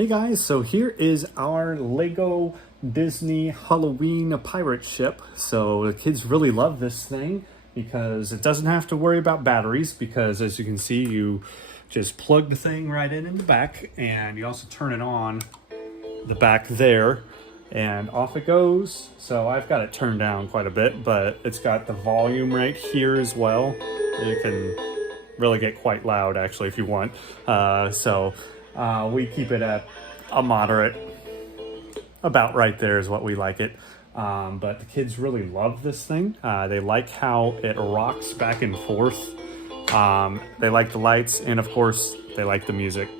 Hey guys, so here is our Lego Disney Halloween pirate ship. So the kids really love this thing because it doesn't have to worry about batteries, because as you can see, you just plug the thing right in the back, and you also turn it on the back there and off it goes. So I've got it turned down quite a bit, but it's got the volume right here as well. You can really get quite loud actually if you want. We keep it at a moderate, about right there is what we like it. But the kids really love this thing. They like how it rocks back and forth. They like the lights, and of course, they like the music.